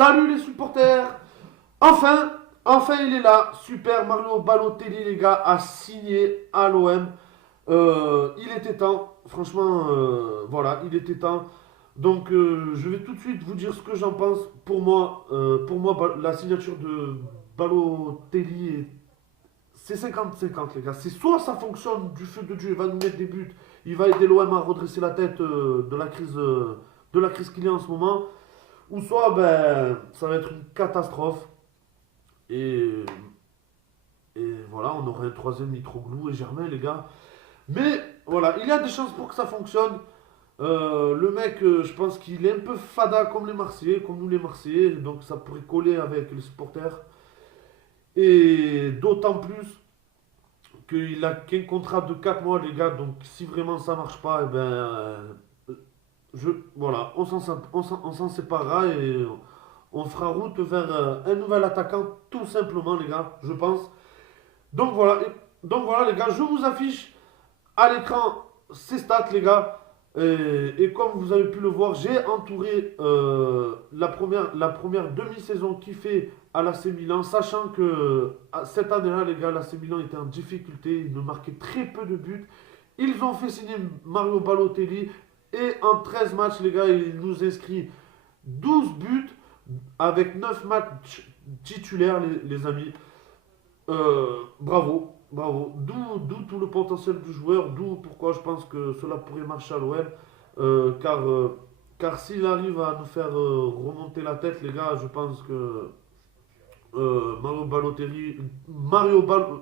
Salut les supporters. Enfin, enfin il est là. Super Mario Balotelli, les gars, a signé à l'OM. Il était temps. Franchement, voilà, il était temps. Donc, je vais tout de suite vous dire ce que j'en pense. Pour moi, la signature de Balotelli, c'est 50-50, les gars. C'est soit ça fonctionne du feu de Dieu, il va nous mettre des buts, il va aider l'OM à redresser la tête de la crise qu'il y a en ce moment. Ou soit, ben, ça va être une catastrophe. Et, et voilà, on aurait un troisième Mitroglou et Germain, les gars. Mais voilà, il y a des chances pour que ça fonctionne. Le mec, je pense qu'il est un peu fada comme les Marseillais, comme nous les Marseillais. Donc ça pourrait coller avec les supporters. Et d'autant plus qu'il a qu'un contrat de 4 mois, les gars. Donc si vraiment ça marche pas, eh ben, je, voilà, on s'en séparera et on fera route vers un nouvel attaquant, tout simplement, les gars, je pense. Donc voilà, les gars, je vous affiche à l'écran ces stats, les gars. Et comme vous avez pu le voir, j'ai entouré la première demi-saison qui fait à l'AC Milan, sachant que cette année-là, les gars, l'AC Milan était en difficulté, ils ne marquaient très peu de buts. Ils ont fait signer Mario Balotelli et en 13 matchs, les gars, il nous inscrit 12 buts avec 9 matchs titulaires, les amis. Bravo, bravo. D'où tout le potentiel du joueur, d'où pourquoi je pense que cela pourrait marcher à l'OM. Car s'il arrive à nous faire remonter la tête, les gars, je pense que Mario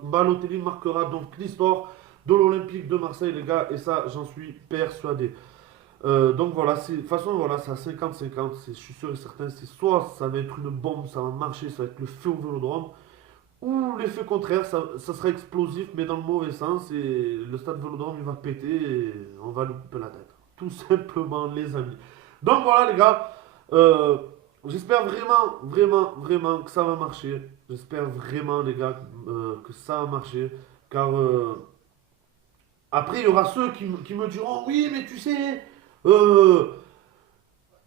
Balotelli marquera donc l'histoire de l'Olympique de Marseille, les gars, et ça, j'en suis persuadé. Donc voilà, de toute façon, voilà, c'est à 50-50, je suis sûr et certain, c'est soit ça va être une bombe, ça va marcher, ça va être le feu au vélodrome, ou l'effet contraire, ça sera explosif, mais dans le mauvais sens, et le stade Vélodrome, il va péter, et on va lui couper la tête. Tout simplement, les amis. Donc voilà, les gars, euh, j'espère vraiment, vraiment, vraiment que ça va marcher. J'espère vraiment, les gars, que ça va marcher, car après, il y aura ceux qui me diront, oui, mais tu sais, euh,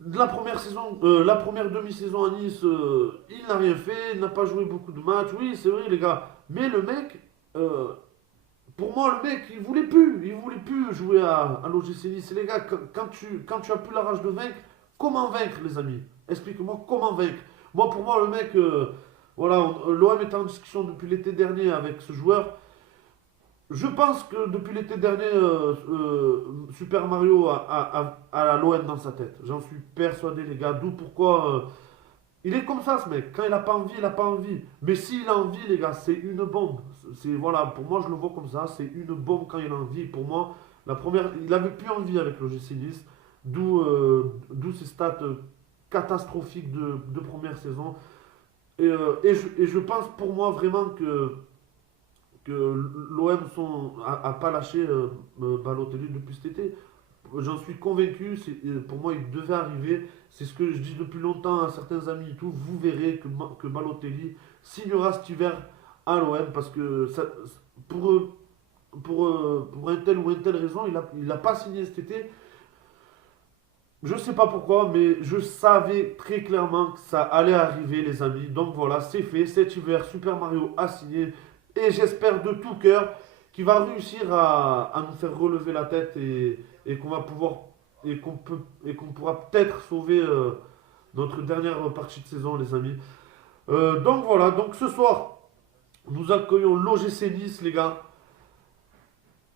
de la première saison, la première demi-saison à Nice, il n'a rien fait, il n'a pas joué beaucoup de matchs. Oui, c'est vrai, les gars. Mais le mec, euh, pour moi, le mec, il voulait plus jouer à l'OGC Nice. Les gars, quand tu as plus la rage de vaincre, comment vaincre, les amis? Explique-moi comment vaincre. Moi, pour moi, le mec, voilà, l'OM est en discussion depuis l'été dernier avec ce joueur. Je pense que depuis l'été dernier, Super Mario a l'OM dans sa tête. J'en suis persuadé, les gars. D'où pourquoi il est comme ça, ce mec. Quand il n'a pas envie, il n'a pas envie. Mais s'il a envie, les gars, c'est une bombe. Voilà, pour moi, je le vois comme ça. C'est une bombe quand il a envie. Pour moi, il n'avait plus envie avec le GC Nice. D'où ces stats catastrophiques de première saison. Et je pense pour moi vraiment que l'OM a pas lâché Balotelli depuis cet été. J'en suis convaincu, pour moi il devait arriver. C'est ce que je dis depuis longtemps à certains amis et tout. Vous verrez que Balotelli signera cet hiver à l'OM parce que pour, pour un tel ou une telle raison, il a pas signé cet été. Je sais pas pourquoi, mais je savais très clairement que ça allait arriver, les amis. Donc voilà, c'est fait. Cet hiver, Super Mario a signé. Et j'espère de tout cœur qu'il va réussir à nous faire relever la tête et qu'on va pouvoir et qu'on pourra peut-être sauver notre dernière partie de saison, les amis. Donc voilà, donc ce soir, nous accueillons l'OGC Nice, les gars.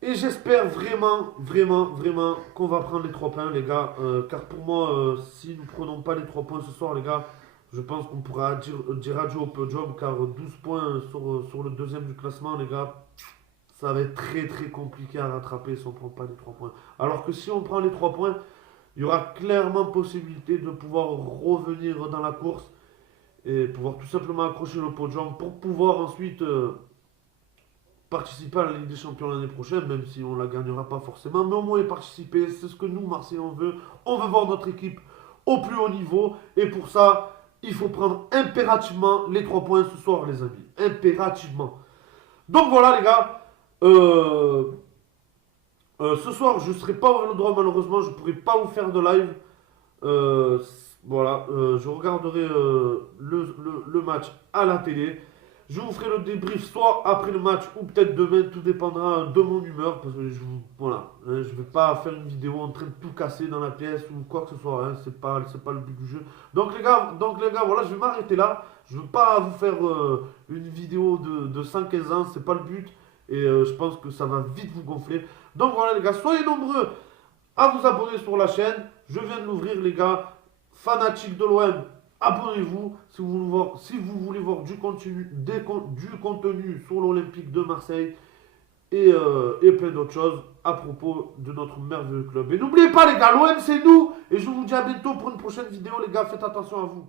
Et j'espère vraiment, vraiment, vraiment qu'on va prendre les 3 points, les gars. Car pour moi, si nous prenons pas les 3 points ce soir, les gars, je pense qu'on pourra dire adieu au podium. Car 12 points sur le deuxième du classement, les gars, ça va être très très compliqué à rattraper si on ne prend pas les 3 points. Alors que si on prend les 3 points, il y aura clairement possibilité de pouvoir revenir dans la course et pouvoir tout simplement accrocher le podium pour pouvoir ensuite participer à la Ligue des Champions l'année prochaine, même si on ne la gagnera pas forcément, mais au moins y participer, c'est ce que nous, Marseillais, on veut. On veut voir notre équipe au plus haut niveau, et pour ça, il faut prendre impérativement les 3 points ce soir, les amis. Impérativement. Donc voilà, les gars. Ce soir, je ne serai pas au Vélodrome, malheureusement, je ne pourrai pas vous faire de live. Euh, Voilà, je regarderai le match à la télé. Je vous ferai le débrief soit après le match ou peut-être demain, tout dépendra de mon humeur parce que voilà, hein, je vais pas faire une vidéo en train de tout casser dans la pièce ou quoi que ce soit, hein, c'est pas le but du jeu. Donc les gars, voilà, je vais m'arrêter là. Je veux pas vous faire une vidéo de 5-15 ans, c'est pas le but et je pense que ça va vite vous gonfler. Donc voilà les gars, soyez nombreux à vous abonner sur la chaîne. Je viens de l'ouvrir les gars. Fanatiques de l'OM, abonnez-vous si vous voulez voir du contenu sur l'Olympique de Marseille et plein d'autres choses à propos de notre merveilleux club. Et n'oubliez pas les gars, l'OM c'est nous et je vous dis à bientôt pour une prochaine vidéo les gars, faites attention à vous.